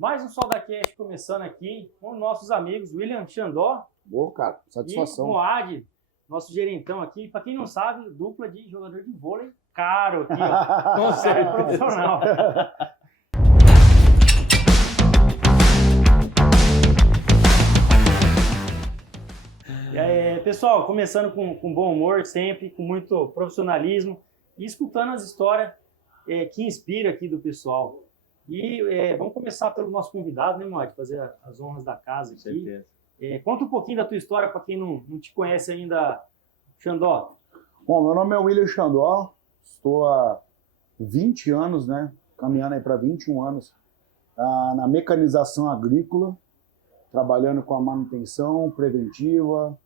Mais um SoldaCast começando aqui com nossos amigos William Xandó. Boa, cara, satisfação. E Moad, nosso gerentão aqui. Para quem não sabe, dupla de jogador de vôlei caro aqui, ó. Com certeza, profissional. E aí, pessoal, começando com bom humor sempre, com muito profissionalismo e escutando as histórias que inspiram aqui do pessoal. E vamos começar pelo nosso convidado, né, Moad? Fazer as honras da casa aqui. Com certeza. Conta um pouquinho da tua história para quem não te conhece ainda, Xandó. Bom, meu nome é William Xandó, estou há 20 anos, né? Caminhando aí para 21 anos na mecanização agrícola, trabalhando com a manutenção preventiva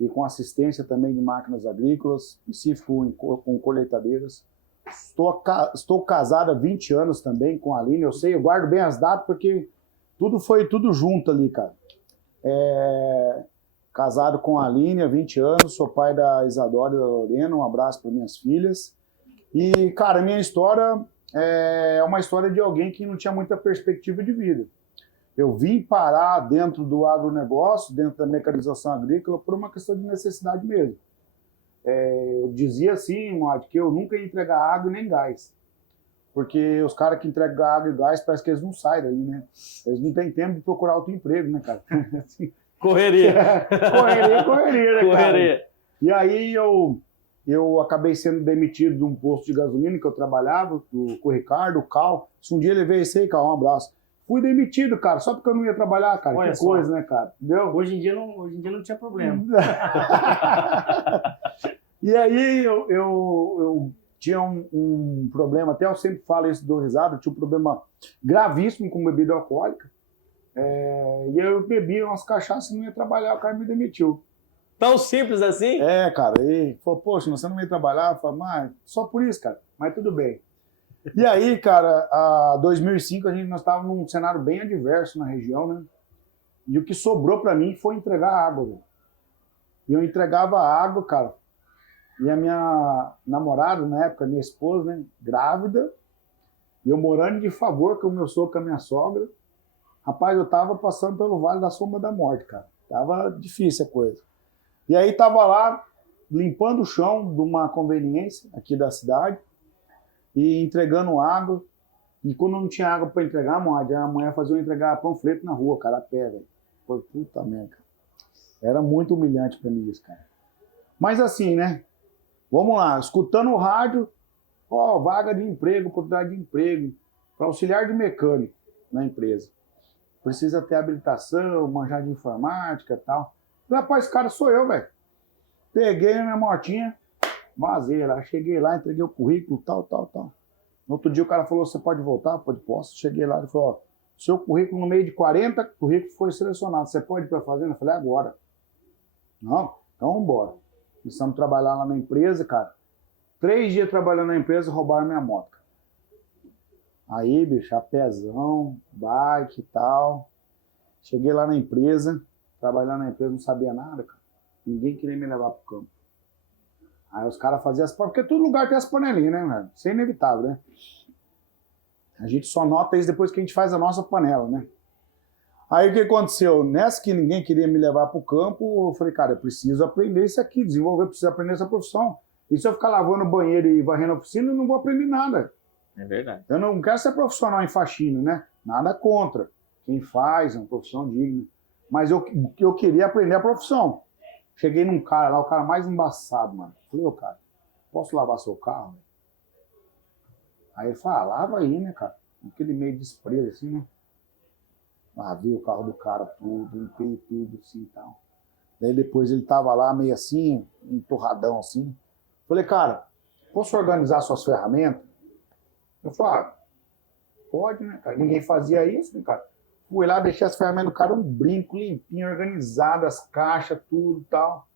e com assistência também de máquinas agrícolas, específico com colheitadeiras. Estou casado há 20 anos também com a Aline, eu guardo bem as datas porque foi tudo junto ali, cara. Casado com a Aline há 20 anos, sou pai da Isadora e da Lorena, um abraço para minhas filhas. E, cara, minha história é uma história de alguém que não tinha muita perspectiva de vida. Eu vim parar dentro do agronegócio, dentro da mecanização agrícola, por uma questão de necessidade mesmo. Eu dizia assim, Moad, que eu nunca ia entregar água e nem gás. Porque os caras que entregam água e gás, parece que eles não saem daí, né? Eles não têm tempo de procurar outro emprego, né, cara? Correria. Correria, né, cara? E aí eu acabei sendo demitido de um posto de gasolina que eu trabalhava, com o Ricardo, o Cal. Se um dia ele veio esse aí, Cal, um abraço. Fui demitido, cara, só porque eu não ia trabalhar, cara. Olha que coisa, só, né, cara? Entendeu? Hoje em dia não tinha problema. E aí eu tinha um problema, até eu sempre falo isso, dou risada, eu tinha um problema gravíssimo com bebida alcoólica. E eu bebia umas cachaças e não ia trabalhar, o cara me demitiu. Tão simples assim? Cara, e falou, poxa, você não ia trabalhar? Eu falei, mas só por isso, cara, mas tudo bem. E aí, cara, em 2005 nós estávamos num cenário bem adverso na região, né? E o que sobrou para mim foi entregar água, velho. E eu entregava água, cara. E a minha namorada, na época, minha esposa, né, grávida, e eu morando de favor com o meu sogro, com a minha sogra. Rapaz, eu tava passando pelo Vale da Sombra da Morte, cara. Tava difícil a coisa. E aí tava lá, limpando o chão de uma conveniência aqui da cidade e entregando água. E quando não tinha água para entregar, a mulher fazia eu entregar panfleto na rua, cara, a pé, velho. Foi puta merda. Era muito humilhante para mim isso, cara. Mas assim, né? Vamos lá, escutando o rádio, vaga de emprego, oportunidade de emprego, para auxiliar de mecânico na empresa. Precisa ter habilitação, manjar de informática e tal. Falei, rapaz, esse cara sou eu, velho. Peguei a minha motinha, vazei lá, cheguei lá, entreguei o currículo, tal. No outro dia o cara falou, você pode voltar? Posso. Cheguei lá, ele falou, seu currículo no meio de 40 currículos foi selecionado, você pode ir para a fazenda? Eu falei, agora. Não? Então vamos embora. Começamos a trabalhar lá na empresa, cara. 3 dias trabalhando na empresa, roubaram minha moto. Aí, bicho, a pezão, bike e tal. Cheguei lá na empresa, trabalhando na empresa, não sabia nada, cara. Ninguém queria me levar pro campo. Aí os caras faziam as panelinhas, porque todo lugar tem as panelinhas, né, velho? Isso é inevitável, né? A gente só nota isso depois que a gente faz a nossa panela, né? Aí o que aconteceu? Nessa que ninguém queria me levar para o campo, eu falei, cara, eu preciso aprender isso aqui, preciso aprender essa profissão. E se eu ficar lavando o banheiro e varrendo a oficina, eu não vou aprender nada. É verdade. Eu não quero ser profissional em faxina, né? Nada contra. Quem faz é uma profissão digna. Mas eu queria aprender a profissão. Cheguei num cara lá, o cara mais embaçado, mano. Falei, ô, cara, posso lavar seu carro? Aí ele falou, lava aí, né, cara? Aquele meio desprezo assim, né? Vi o carro do cara tudo, limpei tudo assim e tal. Daí depois ele tava lá meio assim, empurradão assim. Falei, cara, posso organizar suas ferramentas? Eu falei, pode, né, cara? Ninguém fazia isso, né, cara? Fui lá, deixei as ferramentas do cara, um brinco limpinho, organizado, as caixas, tudo e tal.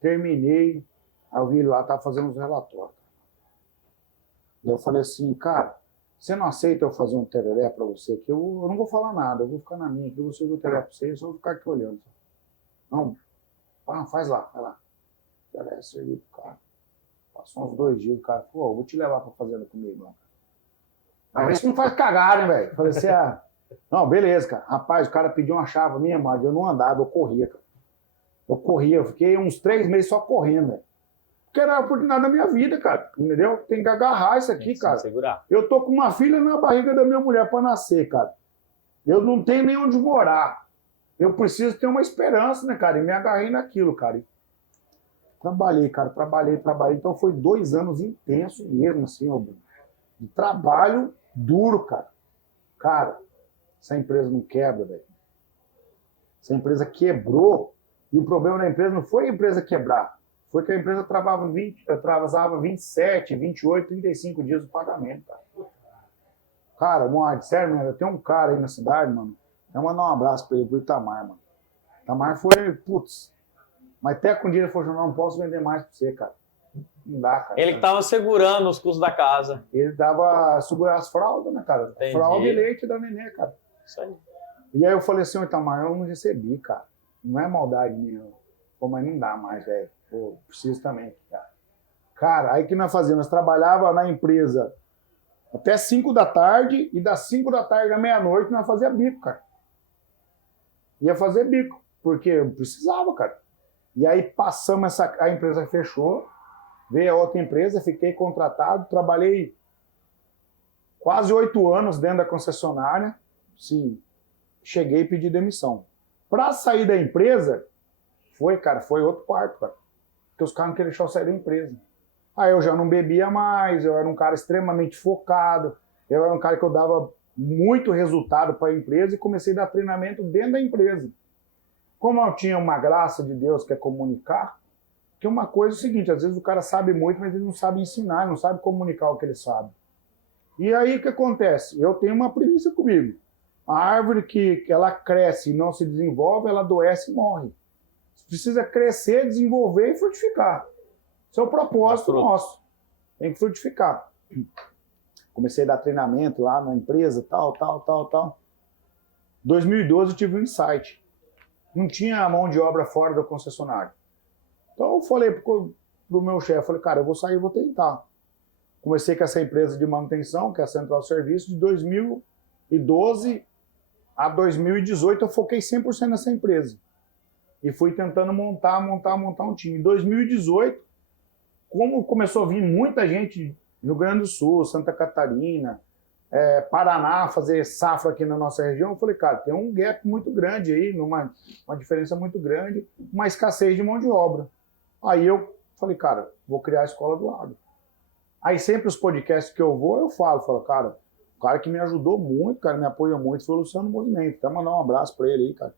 Terminei. Aí eu vi ele lá, tava fazendo os relatórios. Daí eu falei assim, cara, você não aceita eu fazer um tereré pra você aqui? Eu não vou falar nada, eu vou ficar na minha aqui, eu vou servir o tereré pra você, eu só vou ficar aqui olhando. Não, faz lá, vai lá. Tereré serviu pro cara. Passou uns 2 dias, o cara falou, vou te levar pra fazenda comigo lá. Aí você não faz cagada, hein, velho? Falei assim, Não, beleza, cara. Rapaz, o cara pediu uma chave minha, mano. Eu não andava, eu corria, cara. Eu fiquei uns 3 meses só correndo, velho. Porque era a oportunidade da minha vida, cara. Entendeu? Tem que agarrar isso aqui, cara. Segurar. Eu tô com uma filha na barriga da minha mulher pra nascer, cara. Eu não tenho nem onde morar. Eu preciso ter uma esperança, né, cara? E me agarrei naquilo, cara. E trabalhei, cara. Trabalhei. Então foi 2 anos intensos mesmo, assim, ó, de trabalho duro, cara. Cara, essa empresa não quebra, velho. Essa empresa quebrou. E o problema da empresa não foi a empresa quebrar. Foi que a empresa atrasava 27, 28, 35 dias do pagamento, cara. Cara, Moad, sério, mano, eu tenho um cara aí na cidade, mano. Eu vou mandar um abraço pra ele, pro Itamar, mano. Itamar foi, putz. Mas até que um dia ele falou, não posso vender mais pra você, cara. Não dá, cara. Ele que tava segurando os custos da casa. Ele dava segurar as fraldas, né, cara? Entendi. Fralda e leite da nenê, cara. Isso aí. E aí eu falei assim, Itamar, eu não recebi, cara. Não é maldade minha. Pô, mas não dá mais, velho. Pô, preciso também, cara. Cara, aí que nós fazíamos? Nós trabalhava na empresa até 5 da tarde e das 5 da tarde à meia-noite nós fazia bico, cara. Ia fazer bico, porque eu precisava, cara. E aí passamos a empresa fechou, veio a outra empresa, fiquei contratado, trabalhei quase 8 anos dentro da concessionária. Sim, cheguei e pedi demissão. Para sair da empresa, foi outro quarto, cara. Porque os caras não queriam deixar eu sair da empresa. Aí eu já não bebia mais, eu era um cara extremamente focado, eu era um cara que eu dava muito resultado para a empresa e comecei a dar treinamento dentro da empresa. Como eu tinha uma graça de Deus que é comunicar, que uma coisa é o seguinte, às vezes o cara sabe muito, mas ele não sabe ensinar, não sabe comunicar o que ele sabe. E aí o que acontece? Eu tenho uma premissa comigo. A árvore que ela cresce e não se desenvolve, ela adoece e morre. Precisa crescer, desenvolver e frutificar. Esse é o propósito nosso. Tem que frutificar. Comecei a dar treinamento lá na empresa, tal. 2012 eu tive um insight. Não tinha mão de obra fora do concessionário. Então eu falei pro meu chefe, falei, cara, eu vou sair e vou tentar. Comecei com essa empresa de manutenção, que é a Central Serviço, de 2012 a 2018 eu foquei 100% nessa empresa. E fui tentando montar um time. Em 2018, como começou a vir muita gente do Rio Grande do Sul, Santa Catarina, Paraná, fazer safra aqui na nossa região, eu falei, cara, tem um gap muito grande aí, uma diferença muito grande, uma escassez de mão de obra. Aí eu falei, cara, vou criar a Escola do Agro. Aí sempre os podcasts que eu falo, cara, o cara que me ajudou muito, cara, me apoiou muito, foi o Luciano Movimento. Até mandar um abraço para ele aí, cara.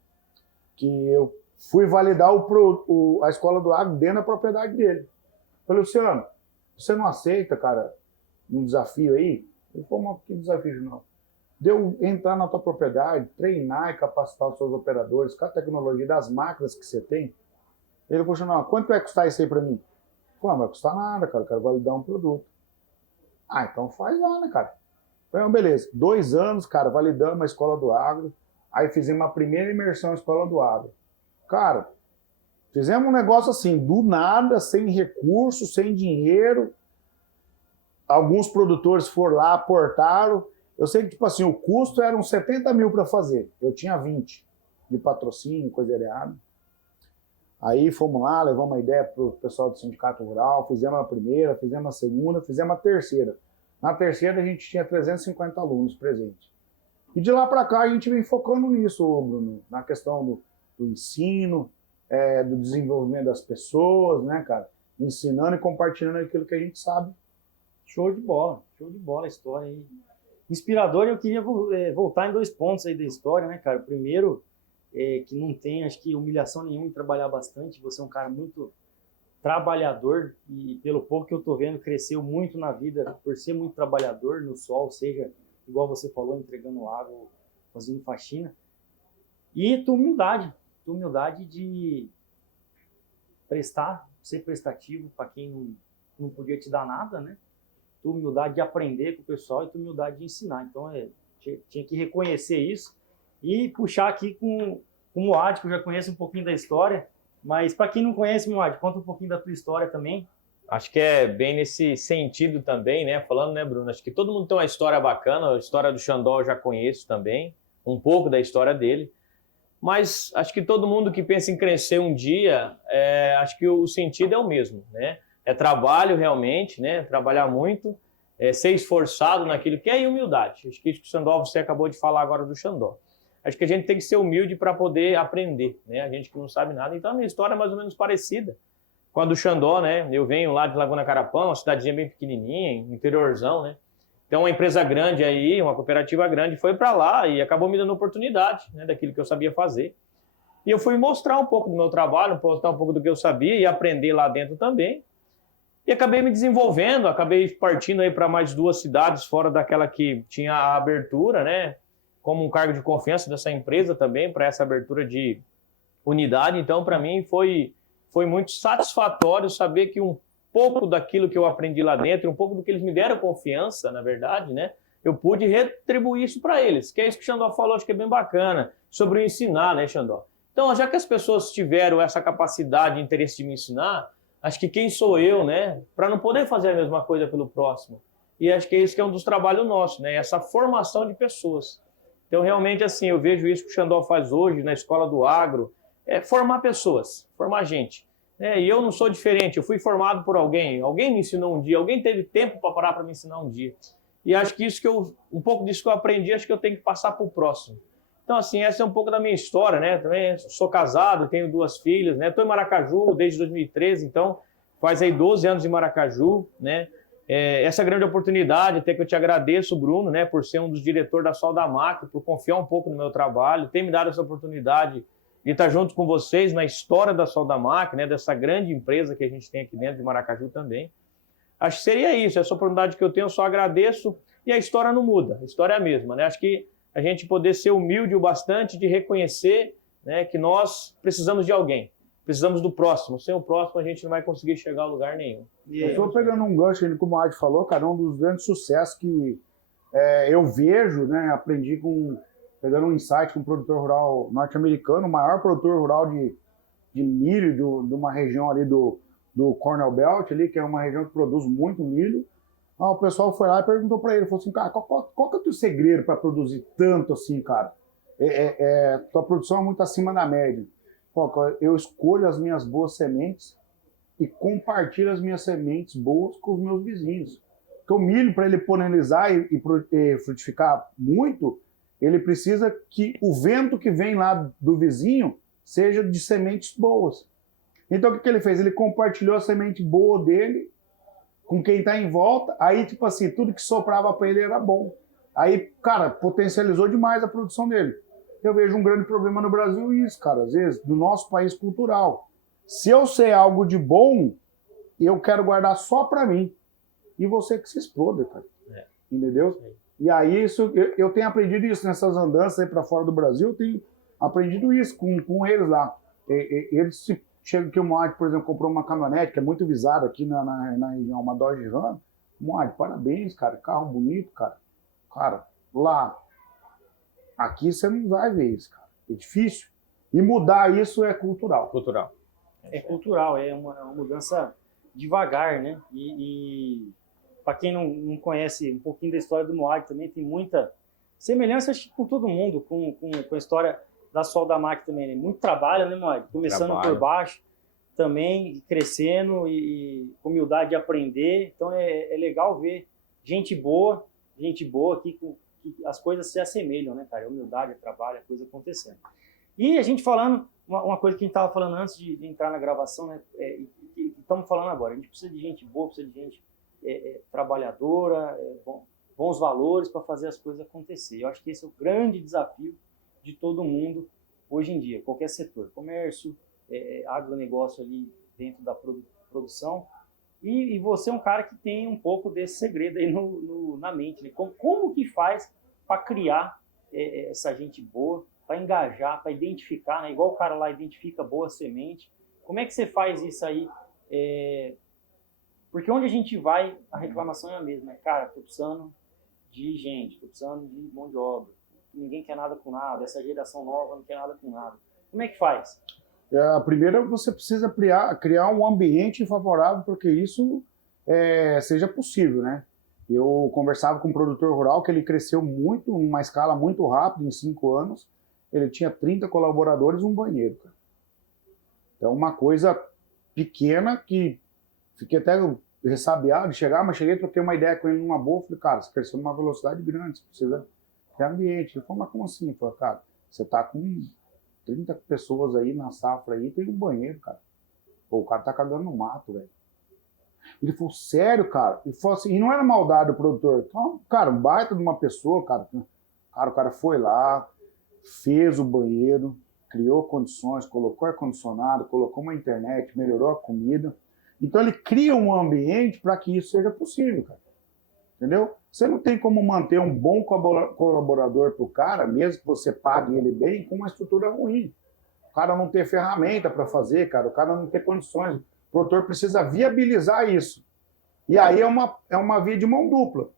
Que eu fui validar a Escola do Agro dentro da propriedade dele. Falei, Luciano, você não aceita, cara, um desafio aí? Ele falou, mas que desafio, não? De eu entrar na tua propriedade, treinar e capacitar os seus operadores com a tecnologia das máquinas que você tem. Ele falou, não, quanto vai custar isso aí para mim? Pô, não vai custar nada, cara, eu quero validar um produto. Ah, então faz lá, né, cara? Falei, beleza, 2 anos, cara, validando a Escola do Agro. Aí fizemos a primeira imersão na Escola do Agro. Cara, fizemos um negócio assim, do nada, sem recurso, sem dinheiro. Alguns produtores foram lá, aportaram. Eu sei que, tipo assim, o custo era uns 70 mil para fazer. Eu tinha 20 de patrocínio, coisa errada. Aí fomos lá, levamos uma ideia para o pessoal do Sindicato Rural, fizemos a primeira, fizemos a segunda, fizemos a terceira. Na terceira a gente tinha 350 alunos presentes. E de lá para cá a gente vem focando nisso, Bruno, na questão do ensino, do desenvolvimento das pessoas, né, cara? Ensinando e compartilhando aquilo que a gente sabe. Show de bola a história aí. Inspirador, eu queria voltar em 2 pontos aí da história, né, cara? Primeiro, que não tem, acho que, humilhação nenhuma em trabalhar bastante. Você é um cara muito trabalhador e, pelo pouco que eu tô vendo, cresceu muito na vida por ser muito trabalhador no sol, seja, igual você falou, entregando água, fazendo faxina. E tua humildade de ser prestativo para quem não podia te dar nada, né? Tua humildade de aprender com o pessoal e tua humildade de ensinar. Então, tinha que reconhecer isso e puxar aqui com o Moad, que eu já conheço um pouquinho da história, mas para quem não conhece, Moad, conta um pouquinho da tua história também. Acho que é bem nesse sentido também, né? Falando, né, Bruno? Acho que todo mundo tem uma história bacana. A história do Xandó eu já conheço também. um pouco da história dele. Mas acho que todo mundo que pensa em crescer um dia, acho que o sentido é o mesmo, né? É trabalho realmente, né? Trabalhar muito, ser esforçado naquilo que é e humildade. Acho que isso que o Xandó, você acabou de falar agora do Xandó. Acho que a gente tem que ser humilde para poder aprender, né? A gente que não sabe nada. Então a minha história é mais ou menos parecida com a do Xandó, né? Eu venho lá de Laguna Carapã, uma cidadezinha bem pequenininha, interiorzão, né? Então uma empresa grande aí, uma cooperativa grande, foi para lá e acabou me dando oportunidade, né, daquilo que eu sabia fazer. E eu fui mostrar um pouco do meu trabalho, mostrar um pouco do que eu sabia e aprender lá dentro também. E acabei me desenvolvendo, acabei partindo aí para mais 2 cidades fora daquela que tinha a abertura, né? Como um cargo de confiança dessa empresa também, para essa abertura de unidade. Então, para mim, foi muito satisfatório saber que um pouco daquilo que eu aprendi lá dentro, um pouco do que eles me deram confiança, na verdade, né? Eu pude retribuir isso para eles, que é isso que o Xandó falou, acho que é bem bacana, sobre o ensinar, né, Xandó? Então, já que as pessoas tiveram essa capacidade e interesse de me ensinar, acho que quem sou eu, né, para não poder fazer a mesma coisa pelo próximo? E acho que é isso que é um dos trabalhos nossos, né? Essa formação de pessoas. Então, realmente, assim, eu vejo isso que o Xandó faz hoje na Escola do Agro, é formar pessoas, formar gente. E eu não sou diferente, eu fui formado por alguém me ensinou um dia, alguém teve tempo para parar para me ensinar um dia. E acho que um pouco disso que eu aprendi, acho que eu tenho que passar para o próximo. Então, assim, essa é um pouco da minha história, né? Também sou casado, tenho 2 filhas, né? Estou em Maracaju desde 2013, então faz aí 12 anos em Maracaju, né? Essa grande oportunidade, até que eu te agradeço, Bruno, né? Por ser um dos diretores da Soldamac, por confiar um pouco no meu trabalho, ter me dado essa oportunidade de estar junto com vocês na história da Soldamac, né? Dessa grande empresa que a gente tem aqui dentro de Maracaju também. Acho que seria isso, essa oportunidade que eu tenho, eu só agradeço e a história não muda, a história é a mesma, né? Acho que a gente poder ser humilde o bastante de reconhecer, né, que nós precisamos de alguém, precisamos do próximo. Sem o próximo a gente não vai conseguir chegar a lugar nenhum. Eu estou pegando um gancho, como o Adi falou, cara, um dos grandes sucessos que eu vejo, né, aprendi pegando um insight com um produtor rural norte-americano, o maior produtor rural de milho de uma região ali do Cornell Belt, ali, que é uma região que produz muito milho. O pessoal foi lá e perguntou para ele, falou assim, cara, qual que é o teu segredo para produzir tanto assim, cara? Tua produção é muito acima da média. Pô, eu escolho as minhas boas sementes e compartilho as minhas sementes boas com os meus vizinhos. Porque o milho, para ele polinizar e frutificar muito, ele precisa que o vento que vem lá do vizinho seja de sementes boas. Então, o que ele fez? Ele compartilhou a semente boa dele com quem está em volta, aí, tipo assim, tudo que soprava para ele era bom. Aí, cara, potencializou demais a produção dele. Eu vejo um grande problema no Brasil isso, cara, às vezes, do nosso país cultural. Se eu sei algo de bom, eu quero guardar só para mim. E você que se exploda, cara. Entendeu? E aí, eu tenho aprendido isso nessas andanças aí para fora do Brasil, eu tenho aprendido isso com eles lá. Eles se chega que o Moad, por exemplo, comprou uma caminhonete que é muito visada aqui na região, uma Dodge Ram. Moad, parabéns, cara, carro bonito, cara. Cara, lá, aqui você não vai ver isso, cara. É difícil. E mudar isso é cultural. É cultural, é uma mudança devagar, né? E para quem não conhece um pouquinho da história do Moad também, tem muita semelhança, acho que com todo mundo, com a história da Soldamac também, né? Muito trabalho, né, Moad? Começando por baixo também, crescendo e com humildade de aprender. Então é legal ver gente boa aqui, que as coisas se assemelham, né, cara? A humildade, o trabalho, a coisa acontecendo. E a gente falando, uma coisa que a gente estava falando antes de entrar na gravação, né? Estamos falando agora, a gente precisa de gente boa, precisa de gente trabalhadora, bons valores para fazer as coisas acontecer. Eu acho que esse é o grande desafio de todo mundo hoje em dia, qualquer setor, comércio, agronegócio ali dentro da produção. E você é um cara que tem um pouco desse segredo aí na mente, né? Como que faz para criar essa gente boa, para engajar, para identificar, né? Igual o cara lá identifica boa semente. Como é que você faz isso aí? Porque onde a gente vai, a reclamação é a mesma. Cara, estou precisando de gente, estou precisando de mão de obra. Ninguém quer nada com nada, essa geração nova não quer nada com nada. Como é que faz? Primeiro, você precisa criar um ambiente favorável para que isso seja possível, né? eu conversava com um produtor rural que ele cresceu muito, numa escala muito rápida, em 5 anos. Ele tinha 30 colaboradores e um banheiro, cara. Então, uma coisa pequena que fiquei até ressabiado de chegar, mas cheguei, troquei uma ideia com ele numa boa. Falei, cara, você cresceu numa velocidade grande, você precisa ter ambiente. Ele falou, mas como assim? Eu falei, cara, você tá com 30 pessoas aí na safra aí, tem um banheiro, cara. Pô, o cara tá cagando no mato, velho. Ele falou, sério, cara? Ele falou assim, e não era maldade do produtor. Então, cara, um baita de uma pessoa, cara. Cara, o cara foi lá, fez o banheiro, criou condições, colocou ar-condicionado, colocou uma internet, melhorou a comida. Então ele cria um ambiente para que isso seja possível, cara. Entendeu? Você não tem como manter um bom colaborador para o cara, mesmo que você pague ele bem, com uma estrutura ruim. O cara não ter ferramenta para fazer, cara, o cara não ter condições. O produtor precisa viabilizar isso. E aí é uma via de mão dupla.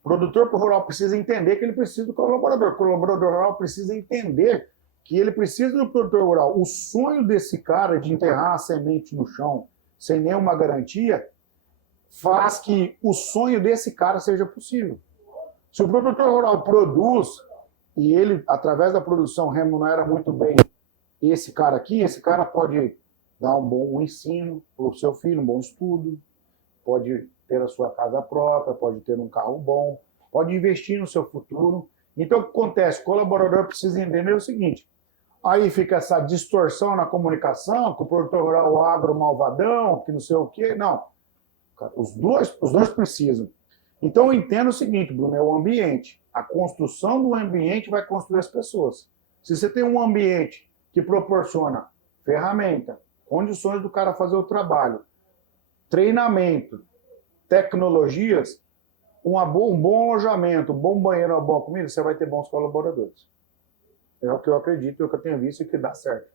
O produtor rural precisa entender que ele precisa do colaborador. O colaborador rural precisa entender que ele precisa do produtor rural. O sonho desse cara de enterrar a semente no chão sem nenhuma garantia faz que o sonho desse cara seja possível. Se o produtor rural produz e ele, através da produção, remunera muito bem esse cara aqui, esse cara pode dar um bom ensino para o seu filho, um bom estudo, pode ter a sua casa própria, pode ter um carro bom, pode investir no seu futuro. Então, o que acontece? O colaborador precisa entender o seguinte, aí fica essa distorção na comunicação, que o produtor rural, o agro malvadão, que não sei o quê. Não. Os dois precisam. Então, eu entendo o seguinte, Bruno, é o ambiente. A construção do ambiente vai construir as pessoas. Se você tem um ambiente que proporciona ferramenta, condições do cara fazer o trabalho, treinamento, tecnologias, um bom alojamento, um bom banheiro, uma boa comida, você vai ter bons colaboradores. É o que eu acredito, é o que eu tenho visto e que dá certo.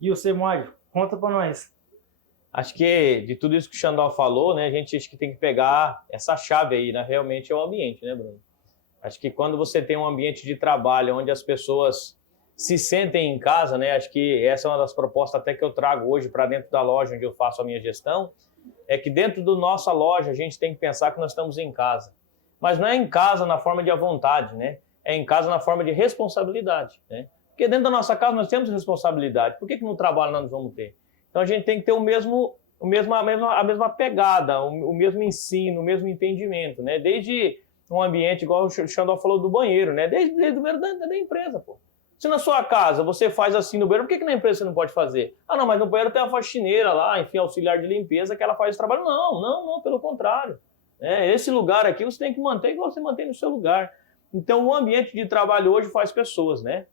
E você, Mário, conta para nós. Acho que de tudo isso que o Xandó falou, né, a gente acho que tem que pegar essa chave aí, né, realmente é o ambiente, né, Bruno? Acho que quando você tem um ambiente de trabalho onde as pessoas se sentem em casa, né, acho que essa é uma das propostas até que eu trago hoje para dentro da loja onde eu faço a minha gestão, é que dentro da nossa loja a gente tem que pensar que nós estamos em casa. Mas não é em casa na forma de à vontade, né? É em casa na forma de responsabilidade, né? Porque dentro da nossa casa nós temos responsabilidade. Por que no trabalho nós não vamos ter? Então a gente tem que ter a mesma pegada, o mesmo ensino, o mesmo entendimento, né? Desde um ambiente, igual o Xandó falou do banheiro, né? Desde o banheiro da empresa, pô. Se na sua casa você faz assim no banheiro, por que na empresa você não pode fazer? Ah, não, mas no banheiro tem a faxineira lá, enfim, auxiliar de limpeza, que ela faz esse trabalho. Não, pelo contrário. Esse lugar aqui você tem que manter igual você mantém no seu lugar. Então o ambiente de trabalho hoje faz pessoas, né?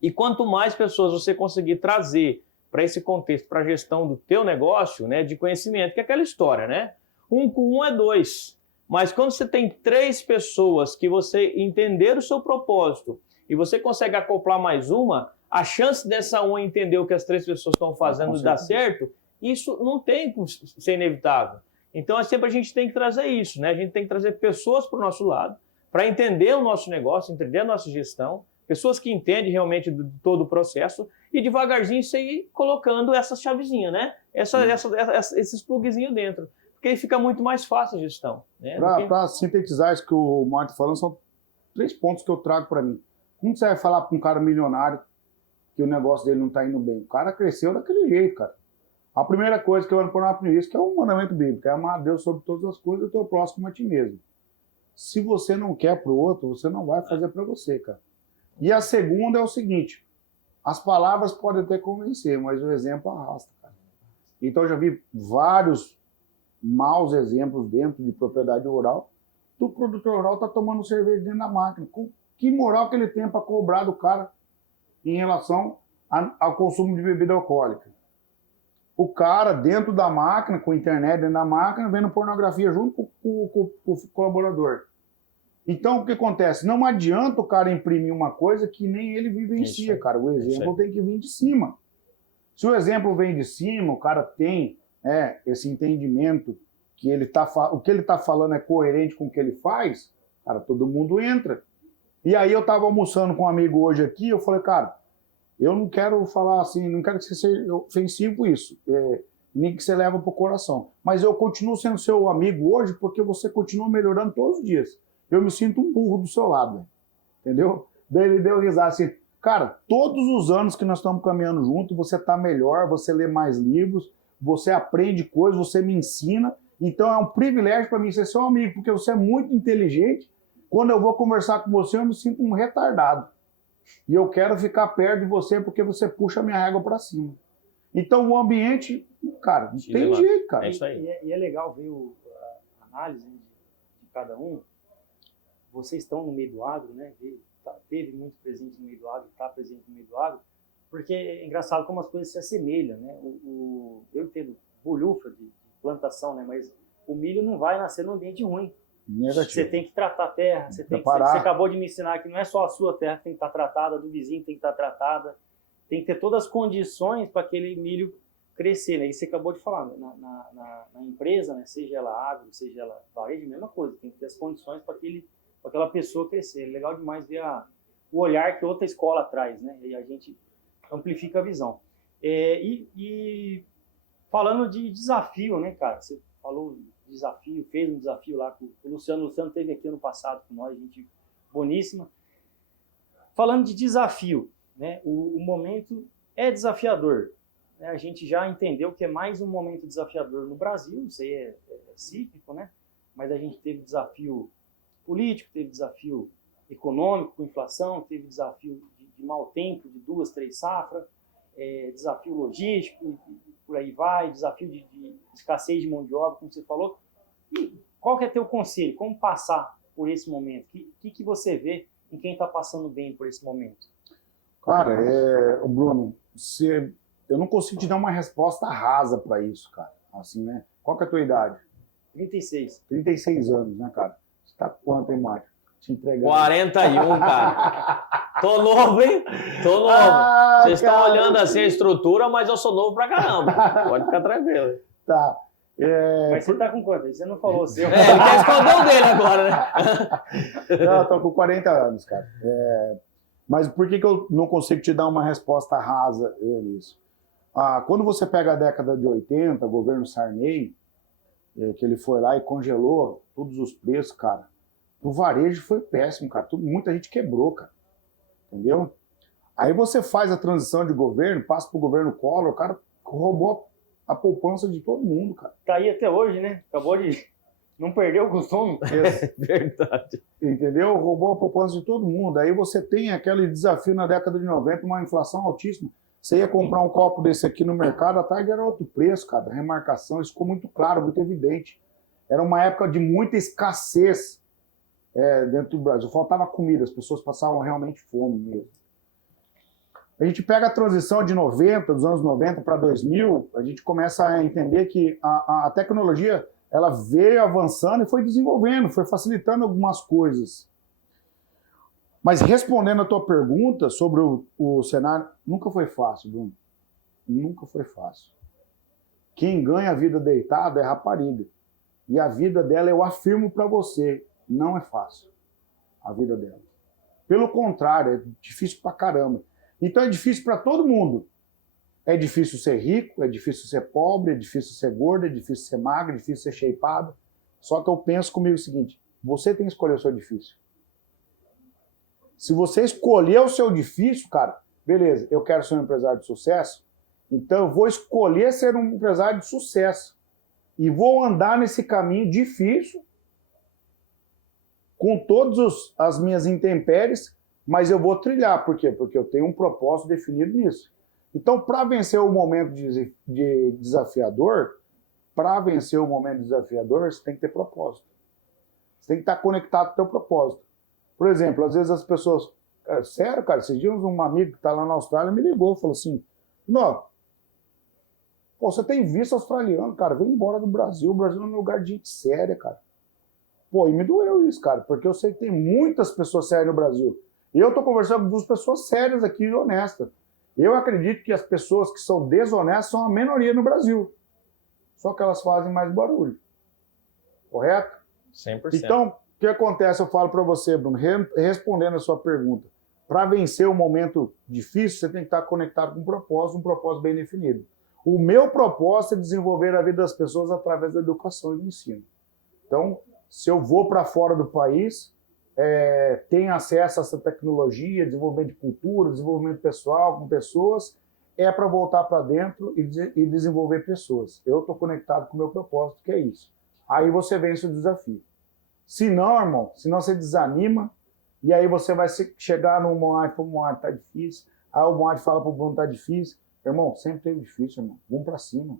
E quanto mais pessoas você conseguir trazer para esse contexto, para a gestão do teu negócio, né, de conhecimento, que é aquela história, né? 1 com 1 é 2. Mas quando você tem 3 pessoas que você entender o seu propósito e você consegue acoplar mais uma, a chance dessa uma entender o que as 3 pessoas estão fazendo e dar certo, isso não tem como ser inevitável. Então, sempre a gente tem que trazer isso, né? A gente tem que trazer pessoas para o nosso lado, para entender o nosso negócio, entender a nossa gestão, pessoas que entendem realmente de todo o processo e devagarzinho você ir colocando essas chavezinhas, né? Esses plugzinhos dentro. Porque aí fica muito mais fácil a gestão. Né? Para sintetizar isso que o Mário está falando, são 3 pontos que eu trago para mim. Como você vai falar para um cara milionário que o negócio dele não está indo bem? O cara cresceu daquele jeito, cara. A primeira coisa que eu ando por uma isso, que é um mandamento bíblico, é amar a Deus sobre todas as coisas e o teu próximo a ti mesmo. Se você não quer para o outro, você não vai fazer para você, cara. E a segunda é o seguinte, as palavras podem até convencer, mas o exemplo arrasta, cara. Então eu já vi vários maus exemplos dentro de propriedade rural, do produtor rural tá tomando cerveja dentro da máquina. Com que moral que ele tem para cobrar do cara em relação ao consumo de bebida alcoólica? O cara dentro da máquina, com a internet dentro da máquina, vendo pornografia junto com o colaborador. Então, o que acontece? Não adianta o cara imprimir uma coisa que nem ele vivencia, cara. O exemplo tem que vir de cima. Se o exemplo vem de cima, o cara tem esse entendimento que o que ele está falando é coerente com o que ele faz, cara, todo mundo entra. E aí eu estava almoçando com um amigo hoje aqui, eu falei, cara, eu não quero falar assim, não quero que seja ofensivo isso. nem que você leva pro coração. Mas eu continuo sendo seu amigo hoje porque você continua melhorando todos os dias. Eu me sinto um burro do seu lado, véio. Entendeu? Daí ele deu risada assim, cara, todos os anos que nós estamos caminhando junto, você tá melhor, você lê mais livros, você aprende coisas, você me ensina. Então é um privilégio para mim ser seu amigo, porque você é muito inteligente. Quando eu vou conversar com você, eu me sinto um retardado. E eu quero ficar perto de você porque você puxa a minha régua para cima. Então o ambiente, cara, não tem jeito, cara. É isso aí. E é legal ver a análise de cada um. Vocês estão no meio do agro, né? Teve muito presente no meio do agro, está presente no meio do agro, porque é engraçado como as coisas se assemelham, né? Eu entendo bolhufa de plantação, né? Mas o milho não vai nascer num ambiente ruim. Negativo. Você tem que tratar a terra, você acabou de me ensinar que não é só a sua terra que tem que estar tratada, a do vizinho tem que estar tratada, tem que ter todas as condições para aquele milho crescer, né? E você acabou de falar, na empresa, né? Seja ela agro, seja ela varejo, a mesma coisa, tem que ter as condições para aquela pessoa crescer. É legal demais ver o olhar que outra escola traz, né? E a gente amplifica a visão. E falando de desafio, né, cara? Você falou desafio, fez um desafio lá com o Luciano. O Luciano esteve aqui ano passado com nós, gente boníssima. Falando de desafio, né? O momento é desafiador. Né? A gente já entendeu que é mais um momento desafiador no Brasil, isso aí é cíclico, né? Mas a gente teve desafio político, teve desafio econômico com inflação, teve desafio de mau tempo, de 2, 3 safras, desafio logístico, por aí vai, desafio de escassez de mão de obra, como você falou. E qual que é teu conselho? Como passar por esse momento? O que você vê em quem está passando bem por esse momento? Cara, Bruno, eu não consigo te dar uma resposta rasa para isso, cara. Assim, né? Qual que é a tua idade? 36. 36 anos, né, cara? Você tá com quanto, hein, Márcio? Te entregando. 41, cara. Tô novo, hein? Tô novo. Vocês estão olhando assim a estrutura, mas eu sou novo pra caramba. Pode ficar tranquilo. Tá. Mas você tá com quanto? Você não falou o seu. Ele quer esconder o dele agora, né? Não, eu tô com 40 anos, cara. Mas por que eu não consigo te dar uma resposta rasa nisso? Quando você pega a década de 80, governo Sarney, que ele foi lá e congelou todos os preços, cara, o varejo foi péssimo, cara. Muita gente quebrou, cara. Entendeu? Aí você faz a transição de governo, passa pro governo Collor, o cara roubou a poupança de todo mundo, cara. Tá aí até hoje, né? Acabou de... Não perdeu o costume. É verdade. Entendeu? Roubou a poupança de todo mundo. Aí você tem aquele desafio na década de 90, uma inflação altíssima. Você ia comprar um copo desse aqui no mercado, a tarde era outro preço, cara. A remarcação, isso ficou muito claro, muito evidente. Era uma época de muita escassez dentro do Brasil. Faltava comida, as pessoas passavam realmente fome mesmo. A gente pega a transição de 90, dos anos 90 para 2000, a gente começa a entender que a tecnologia ela veio avançando e foi desenvolvendo, foi facilitando algumas coisas. Mas respondendo a tua pergunta sobre o cenário, nunca foi fácil, Bruno. Nunca foi fácil. Quem ganha a vida deitado é rapariga. E a vida dela, eu afirmo para você, não é fácil. A vida dela. Pelo contrário, é difícil pra caramba. Então é difícil para todo mundo. É difícil ser rico, é difícil ser pobre, é difícil ser gordo, é difícil ser magro, é difícil ser shapeado. Só que eu penso comigo o seguinte, você tem que escolher o seu difícil. Se você escolher o seu difícil, cara, beleza, eu quero ser um empresário de sucesso, então eu vou escolher ser um empresário de sucesso. E vou andar nesse caminho difícil, com todas as minhas intempéries, mas eu vou trilhar. Por quê? Porque eu tenho um propósito definido nisso. Então, para vencer o momento desafiador, você tem que ter propósito. Você tem que estar conectado com o teu propósito. Por exemplo, às vezes as pessoas... sério, cara, esses dias um amigo que está lá na Austrália me ligou, falou assim, não, você tem visto australiano, cara, vem embora do Brasil, o Brasil é um lugar de gente séria, cara. Pô, e me doeu isso, cara, porque eu sei que tem muitas pessoas sérias no Brasil. E eu tô conversando com duas pessoas sérias aqui e honestas. Eu acredito que as pessoas que são desonestas são a minoria no Brasil. Só que elas fazem mais barulho. Correto? 100%. Então, o que acontece? Eu falo para você, Bruno, respondendo a sua pergunta. Para vencer um momento difícil, você tem que estar conectado com um propósito bem definido. O meu propósito é desenvolver a vida das pessoas através da educação e do ensino. Então, se eu vou para fora do país, tenho acesso a essa tecnologia, desenvolvimento de cultura, desenvolvimento pessoal com pessoas, é para voltar para dentro e desenvolver pessoas. Eu estou conectado com o meu propósito, que é isso. Aí você vence o desafio. Se não, irmão, senão você desanima, e aí você vai chegar no Moad, o Moad tá difícil, aí o Moad fala pro Bruno tá difícil. Irmão, sempre teve difícil, irmão. Vamos para cima.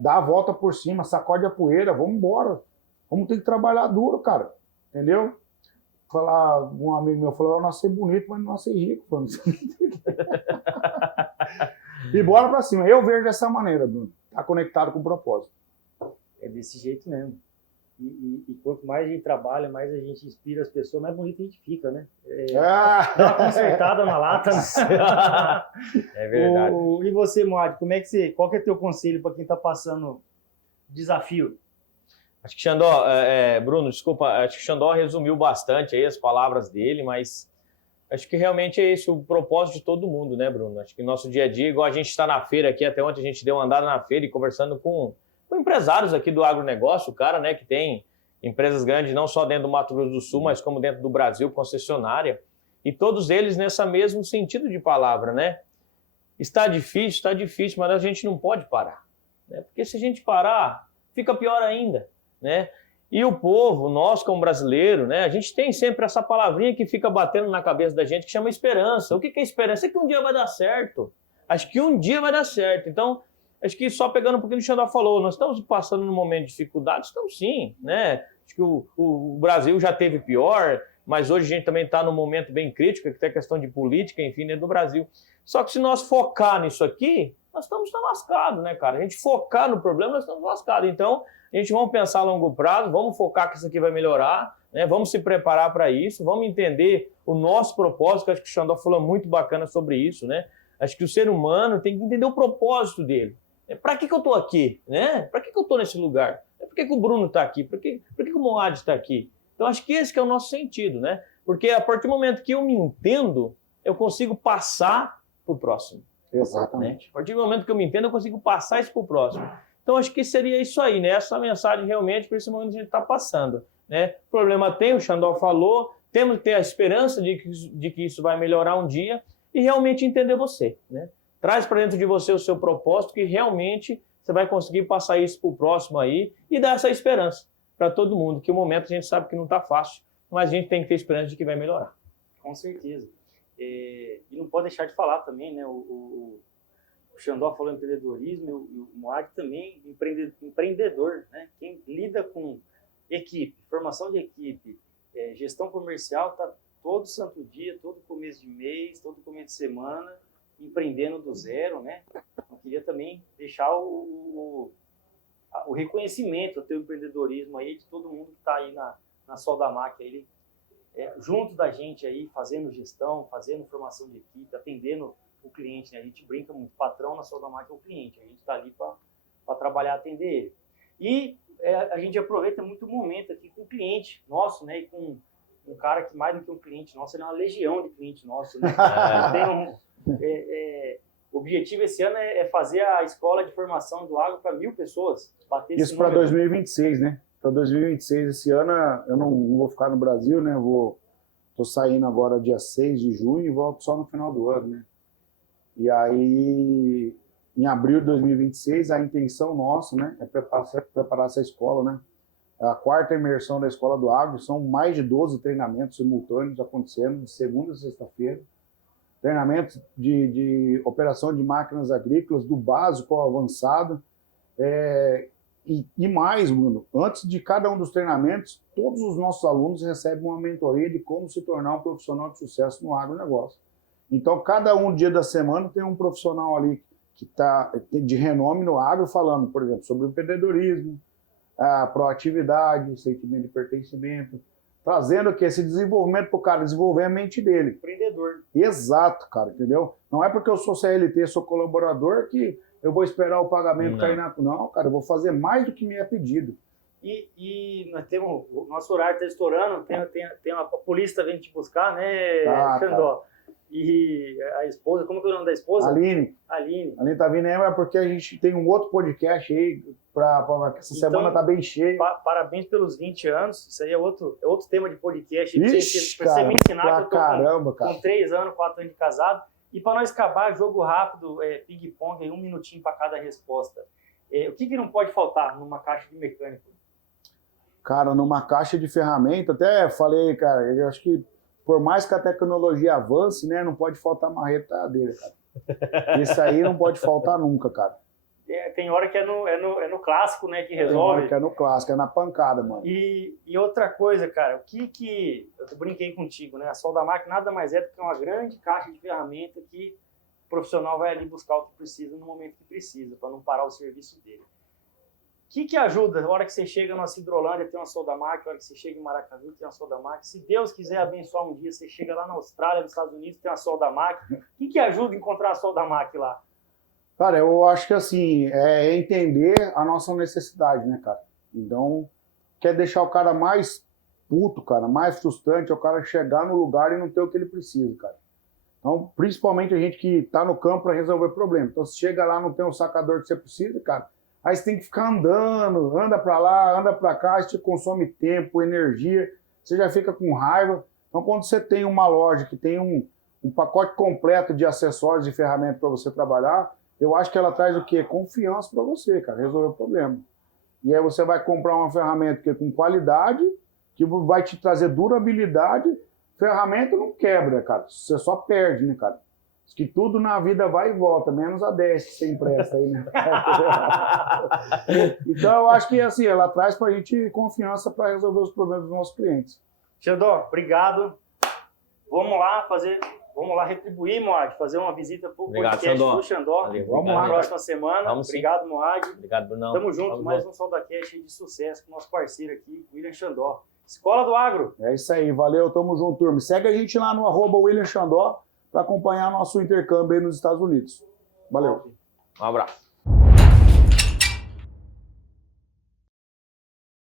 Dá a volta por cima, sacode a poeira, vamos embora. Vamos ter que trabalhar duro, cara. Entendeu? Um amigo meu falou, eu nasci bonito, mas não nasci rico. E bora pra cima. Eu vejo dessa maneira, Bruno. Tá conectado com o propósito. É desse jeito mesmo. E quanto mais a gente trabalha, mais a gente inspira as pessoas, mais bonito a gente fica, né? Dá uma consertada na lata. É verdade. E você, Moad, qual que é teu conselho para quem está passando desafio? Acho que Xandó, Bruno, desculpa, acho que Xandó resumiu bastante aí as palavras dele, mas acho que realmente é esse o propósito de todo mundo, né, Bruno? Acho que nosso dia a dia, igual a gente está na feira aqui, até ontem a gente deu uma andada na feira e conversando com empresários aqui do agronegócio, o cara, né, que tem empresas grandes não só dentro do Mato Grosso do Sul, mas como dentro do Brasil, concessionária, e todos eles nesse mesmo sentido de palavra, né? Está difícil, mas a gente não pode parar, né? Porque se a gente parar, fica pior ainda, né? E o povo, nós como brasileiro, né, a gente tem sempre essa palavrinha que fica batendo na cabeça da gente que chama esperança. O que é esperança? É que um dia vai dar certo. Acho que um dia vai dar certo. Então, acho que só pegando um pouquinho do que o Xandó falou, nós estamos passando num momento de dificuldade, estamos sim, né? Acho que o Brasil já teve pior, mas hoje a gente também está num momento bem crítico, que tem a questão de política, enfim, dentro do Brasil. Só que se nós focar nisso aqui, nós estamos lascados, né, cara? A gente focar no problema, nós estamos lascados. Então, a gente vamos pensar a longo prazo, vamos focar que isso aqui vai melhorar, né? Vamos se preparar para isso, vamos entender o nosso propósito, que acho que o Xandó falou muito bacana sobre isso, né? Acho que o ser humano tem que entender o propósito dele. Para que eu estou aqui? Né? Para que eu estou nesse lugar? Por que o Bruno está aqui? Por que o Moad está aqui? Então, acho que esse que é o nosso sentido, né? Porque a partir do momento que eu me entendo, eu consigo passar para o próximo. Exatamente. Né? A partir do momento que eu me entendo, eu consigo passar isso para o próximo. Então, acho que seria isso aí, né? Essa mensagem realmente para esse momento que a gente está passando. Né? O problema tem, o Xandó falou, temos que ter a esperança de que isso vai melhorar um dia e realmente entender você, né? Traz para dentro de você o seu propósito, que realmente você vai conseguir passar isso para o próximo aí e dar essa esperança para todo mundo, que o momento a gente sabe que não está fácil, mas a gente tem que ter esperança de que vai melhorar. Com certeza. E não pode deixar de falar também, né? O Xandó falou empreendedorismo e o Moad também empreendedor, né? Quem lida com equipe, formação de equipe, gestão comercial, está todo santo dia, todo começo de mês, todo começo de semana, empreendendo do zero, né? Eu queria também deixar o reconhecimento do teu empreendedorismo aí, de todo mundo que está aí na Soldamac, aí, junto da gente aí, fazendo gestão, fazendo formação de equipe, atendendo o cliente, né? A gente brinca muito, o patrão na Soldamac é o cliente, a gente está ali para trabalhar, atender ele. E a gente aproveita muito o momento aqui com o cliente nosso, né? E com um cara que mais do que um cliente nosso, ele é uma legião de cliente nosso, né? O objetivo esse ano é fazer a escola de formação do agro para 1.000 pessoas. Isso para 2026, né? Para 2026, esse ano eu não vou ficar no Brasil, né? Tô saindo agora dia 6 de junho e volto só no final do ano, né? E aí, em abril de 2026, a intenção nossa, né, é preparar essa escola, né? A 4ª imersão da Escola do Agro, são mais de 12 treinamentos simultâneos acontecendo de segunda a sexta-feira. Treinamentos de operação de máquinas agrícolas, do básico ao avançado. E mais, Bruno, antes de cada um dos treinamentos, todos os nossos alunos recebem uma mentoria de como se tornar um profissional de sucesso no agronegócio. Então, cada dia da semana tem um profissional ali que está de renome no agro falando, por exemplo, sobre o empreendedorismo, a proatividade, sentimento de pertencimento, trazendo que esse desenvolvimento para o cara desenvolver a mente dele. Empreendedor. Exato, cara, entendeu? Não é porque eu sou CLT, sou colaborador, que eu vou esperar o pagamento cair na... Não, cara, eu vou fazer mais do que me é pedido. E nós temos... O nosso horário está estourando, tem uma polícia vindo te buscar, né, Xandó? E esposa. Como que é o nome da esposa? Aline. Aline tá vindo aí, é porque a gente tem um outro podcast aí, essa semana tá bem cheia. Parabéns pelos 20 anos. Isso aí é outro tema de podcast. Ixi, pra você me ensinar pra que eu tô caramba, com 3 anos, 4 anos de casado. E para nós acabar, jogo rápido, ping-pong, aí 1 minutinho para cada resposta. O que não pode faltar numa caixa de mecânico? Cara, numa caixa de ferramenta, até falei, cara, eu acho que por mais que a tecnologia avance, né, não pode faltar marretadeira, cara. Isso aí não pode faltar nunca, cara. Tem hora que é no clássico, né, que resolve. Tem hora que é no clássico, é na pancada, mano. E outra coisa, cara, eu brinquei contigo, né? A solda máquina nada mais é do que uma grande caixa de ferramenta que o profissional vai ali buscar o que precisa no momento que precisa, para não parar o serviço dele. O que ajuda? Na hora que você chega na Cidrolândia, tem uma solda máquina, na hora que você chega em Maracaju, tem uma solda máquina. Se Deus quiser abençoar um dia, você chega lá na Austrália, nos Estados Unidos, tem uma solda máquina. O que ajuda a encontrar a solda máquina lá? Cara, eu acho que assim, é entender a nossa necessidade, né, cara? Então, quer deixar o cara mais puto, cara, mais frustrante, é o cara chegar no lugar e não ter o que ele precisa, cara. Então, principalmente a gente que tá no campo para resolver problema. Então, se chega lá, não tem um sacador que você precisa, cara, aí você tem que ficar andando, anda para lá, anda para cá, isso te consome tempo, energia, você já fica com raiva. Então, quando você tem uma loja que tem um pacote completo de acessórios e ferramentas para você trabalhar, eu acho que ela traz o quê? Confiança para você, cara, resolver o problema. E aí você vai comprar uma ferramenta que é com qualidade, que vai te trazer durabilidade. Ferramenta não quebra, cara, você só perde, né, cara? Diz que tudo na vida vai e volta, menos a 10 que você empresta aí, né? Então eu acho que assim, ela traz pra gente confiança para resolver os problemas dos nossos clientes. Xandó, obrigado. Vamos lá retribuir, Moad, fazer uma visita para o podcast do Xandó. Vamos lá. Na próxima semana. Obrigado, Moad. Obrigado, Brunão. Tamo junto, mais um SoldaCast de sucesso com o nosso parceiro aqui, William Xandó. Escola do Agro. É isso aí, valeu, tamo junto, turma. Segue a gente lá no @William Xandó para acompanhar nosso intercâmbio aí nos Estados Unidos. Valeu. Um abraço.